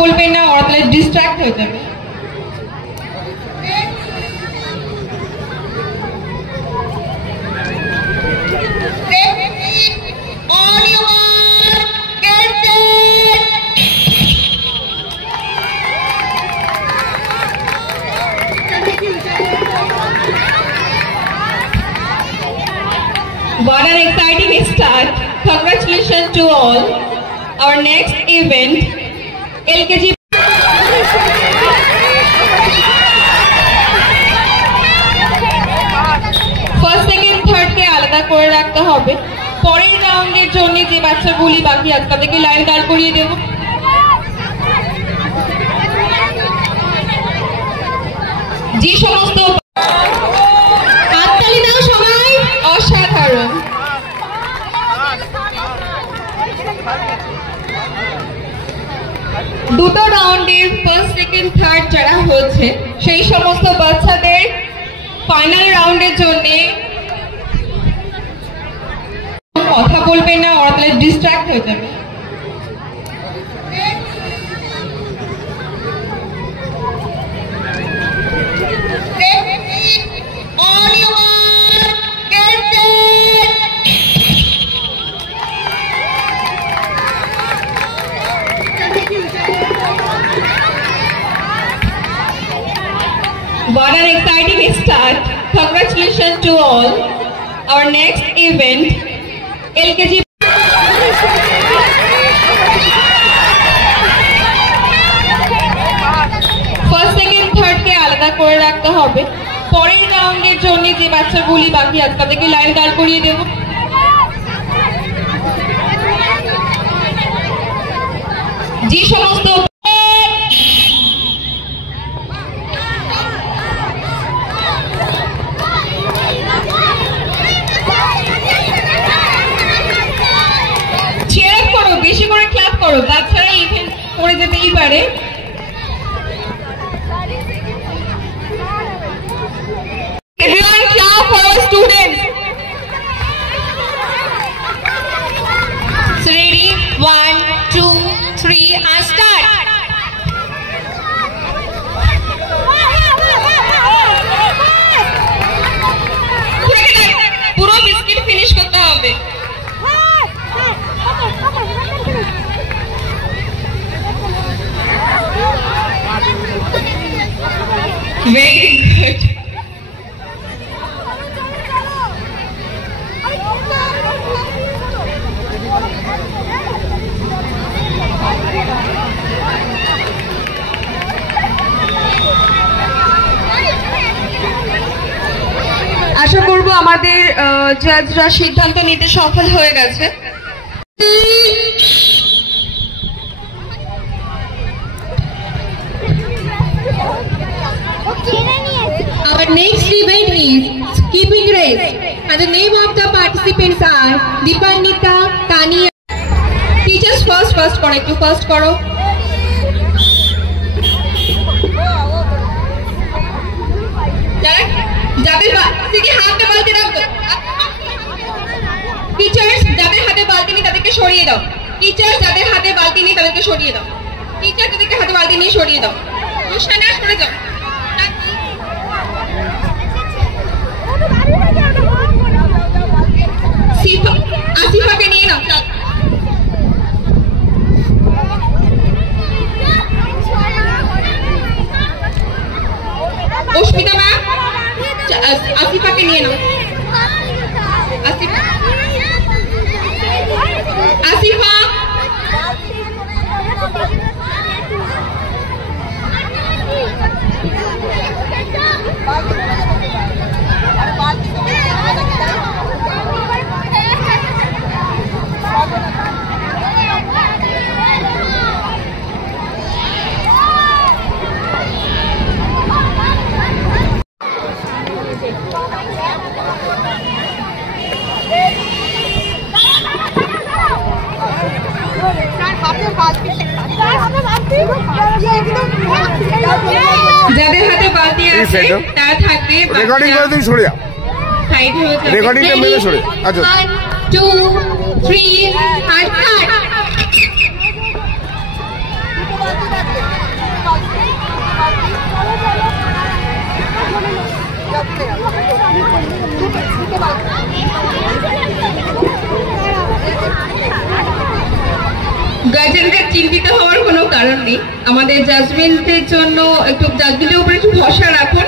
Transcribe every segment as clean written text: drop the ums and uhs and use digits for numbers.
বলবেন না, ওরা তাহলে ডিস্ট্রাক্ট হয়ে যাবে। What an exciting start. Congratulations to all. Our next event, LKG. First, second, third के आलादा করে রাখতে হবে। পরের রাউন্ডের জন্য যে বাচ্চাগুলি বাকি আছে তাদেরকে লাইন দাঁড় করিয়ে দেব। যে সমস্ত হাততালি দাও সবাই, অসাধারণ। দুটো রাউন্ডের ফার্স্ট সেকেন্ড থার্ড যারা হচ্ছে সেই সমস্ত বাচ্চাদের ফাইনাল রাউন্ডের জন্য কথা বলবেন না, ওরা তাহলে ডিস্ট্রাক্ট হয়ে যাবে। What an exciting start. Congratulations to all. Our next event, LKG. First, second, third के आलादा করে রাখতে হবে। পরের রাউন্ডের জন্য যে বাচ্চাগুলি বাকি আছে তাদেরকে লাইন দাঁড় করিয়ে দেব। যে সমস্ত বাচ্চারা ইভেন্ট করে যেতেই পারে। Everyone clap for our students. So ready, 1, 2, 3 and start. পুরো বিস্কিট ফিনিশ করতে হবে। Very good. আশা করব আমাদের জাজরা সিদ্ধান্ত নিতে সফল হয়ে গেছে। Our next event is skipping race, and the name of the participants are Deepanita, Tania. Teachers first करो, एकटू first करो। যাদের থেকে হাতে বালতি রাখো। টিচার্স যাদের হাতে বালতি নেই তাদেরকে সরিয়ে দাও। টিচার্স যাদের হাতে বালতি নেই তাদেরকে সরিয়ে দাও। টিচার যাদেরকে হাতে বালতি নেই সরিয়ে দাও। রুশানা সরে যাও। আসিফাকে নিয়ে নাও। অস্মিতা ম্যাম আসিফাকে নিয়ে নাও। আসিফা যাদের হাতে বালতি আছে তারা থাকবে রেকর্ডিং করে দিন সরে যাও সাইড হয়ে যাবে রেকর্ডিং এ মেলে সরে আচ্ছা 1 2 3 আর স্টার্ট চিন্তিত হওয়ার কোনো কারণ নেই। আমাদের জাজমেন্টের জন্য একটু জাজমেন্টের উপরে একটু ভরসা রাখুন।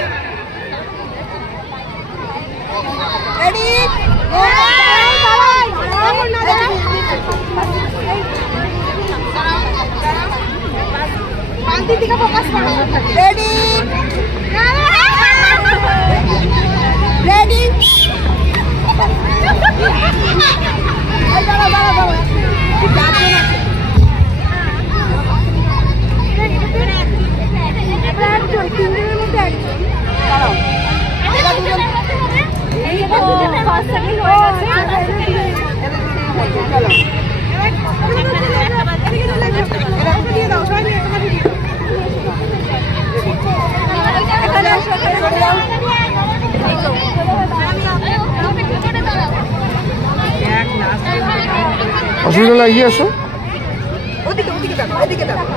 অসুবিধা লাগিয়ে আসো।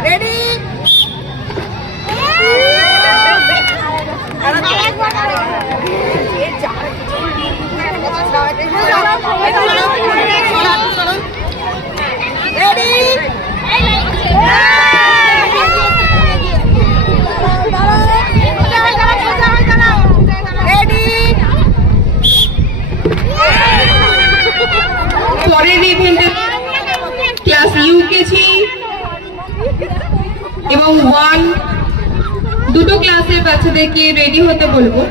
রেডি পরের ইভেন্টে ক্লাস ইউকেজি এবং 1 দুটো ক্লাসের বাচ্চাদেরকে রেডি হতে বলবো।